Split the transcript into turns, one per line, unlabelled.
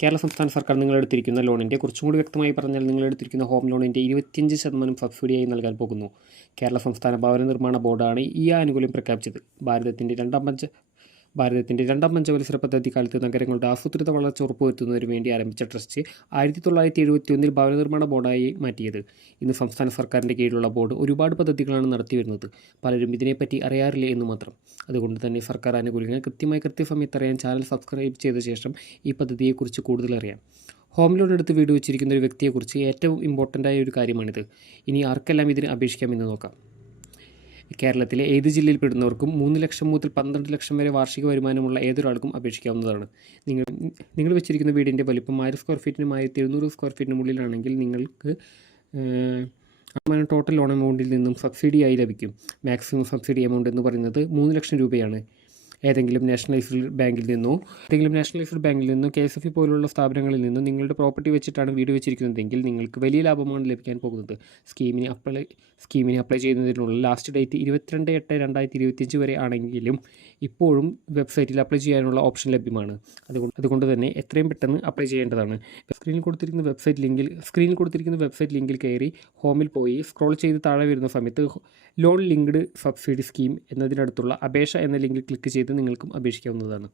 കേരള സംസ്ഥാന സർക്കാർ നിങ്ങളെടുത്തിരിക്കുന്ന ലോണിന്റെ കുറച്ചും കൂടി വ്യക്തമായി പറഞ്ഞാൽ നിങ്ങളെടുത്തിരിക്കുന്ന ഹോം ലോണിന്റെ ഇരുപത്തിയഞ്ച് ശതമാനം സബ്സിഡിയായി നൽകാൻ പോകുന്നു. കേരള സംസ്ഥാന ഭവന നിർമ്മാണ ബോർഡാണ് ഈ ആനുകൂല്യം പ്രഖ്യാപിച്ചത്. ഭാരതത്തിന്റെ രണ്ടാം പഞ്ച ഭാരതത്തിന്റെ രണ്ടാം പഞ്ചവത്സര പദ്ധതി കാലത്ത് നഗരങ്ങളുടെ ആസൂത്രിത വളർച്ച ഉറപ്പുവരുത്തുന്നതിന് വേണ്ടി ആരംഭിച്ച ട്രസ്റ്റ് ആയിരത്തി തൊള്ളായിരത്തി എഴുപത്തി ഒന്നിൽ ഭവന നിർമ്മാണ ബോർഡായി മാറ്റിയത്. ഇന്ന് സംസ്ഥാന സർക്കാരിന്റെ കീഴിലുള്ള ബോർഡ് ഒരുപാട് പദ്ധതികളാണ് നടത്തിവരുന്നത്. പലരും ഇതിനെപ്പറ്റി അറിയാറില്ല എന്ന് മാത്രം. അതുകൊണ്ട് തന്നെ സർക്കാർ ആനുകൂല്യങ്ങൾ കൃത്യമായി കൃത്യസമയത്ത് അറിയാൻ ചാനൽ സബ്സ്ക്രൈബ് ചെയ്ത ശേഷം ഈ പദ്ധതിയെക്കുറിച്ച് കൂടുതൽ അറിയാം. ഹോം ലോൺ എടുത്ത് വീട് വെച്ചിരിക്കുന്ന ഒരു വ്യക്തിയെക്കുറിച്ച് ഏറ്റവും ഇമ്പോർട്ടന്റ് ആയ ഒരു കാര്യമാണിത്. ഇനി ആർക്കെല്ലാം ഇതിന് അപേക്ഷിക്കാമെന്ന് നോക്കാം. കേരളത്തിലെ ഏത് ജില്ലയിൽപ്പെടുന്നവർക്കും മൂന്ന് ലക്ഷം മുതൽ പന്ത്രണ്ട് ലക്ഷം വരെ വാർഷിക വരുമാനമുള്ള ഏതൊരാൾക്കും അപേക്ഷിക്കാവുന്നതാണ്. നിങ്ങൾ നിങ്ങൾ വെച്ചിരിക്കുന്ന വീടിന്റെ വലിപ്പം ആയിരം സ്ക്വയർ ഫീറ്റിനും ആയിരത്തി എഴുന്നൂറ് സ്ക്വയർ ഫീറ്റിനും ഉള്ളിലാണെങ്കിൽ നിങ്ങൾക്ക് അങ്ങനെ ടോട്ടൽ ലോൺ എമൗണ്ടിൽ നിന്നും സബ്സിഡിയായി ലഭിക്കും. മാക്സിമം സബ്സിഡി എമൗണ്ട് എന്ന് പറയുന്നത് മൂന്ന് ലക്ഷം രൂപയാണ്. ഏതെങ്കിലും നാഷണലൈസ്ഡ് ബാങ്കിൽ നിന്നോ ഏതെങ്കിലും നാഷണലൈസ്ഡ് ബാങ്കിൽ നിന്നോ കെ എസ് എഫ് ഇ പോലുള്ള സ്ഥാപനങ്ങളിൽ നിന്നും നിങ്ങളുടെ പ്രോപ്പർട്ടി വെച്ചിട്ടാണ് വീട് വെച്ചിരിക്കുന്നതെങ്കിൽ നിങ്ങൾക്ക് വലിയ ലാഭമാണ് ലഭിക്കാൻ പോകുന്നത്. സ്കീമിന് അപ്ലൈ സ്കീമിന് അപ്ലൈ ചെയ്യുന്നതിനുള്ള ലാസ്റ്റ് ഡേറ്റ് ഇരുപത്തിരണ്ട് എട്ട് രണ്ടായിരത്തി ഇരുപത്തിയഞ്ച് വരെ ആണെങ്കിലും ഇപ്പോഴും വെബ്സൈറ്റിൽ അപ്ലൈ ചെയ്യാനുള്ള ഓപ്ഷൻ ലഭ്യമാണ്. അതുകൊണ്ട് അതുകൊണ്ട് തന്നെ എത്രയും പെട്ടെന്ന് അപ്ലൈ ചെയ്യേണ്ടതാണ്. സ്ക്രീനിൽ കൊടുത്തിരിക്കുന്ന വെബ്സൈറ്റ് ലിങ്കിൽ സ്ക്രീനിൽ കൊടുത്തിരിക്കുന്ന വെബ്സൈറ്റ് ലിങ്കിൽ കയറി ഹോമിൽ പോയി സ്ക്രോൾ ചെയ്ത് താഴെ വരുന്ന സമയത്ത് ലോൺ ലിങ്ക്ഡ് സബ്സിഡി സ്കീം എന്നതിനടുത്തുള്ള അപേക്ഷ എന്ന ലിങ്കിൽ ക്ലിക്ക് ചെയ്ത് നിങ്ങൾക്കും അപേക്ഷിക്കാവുന്നതാണ്.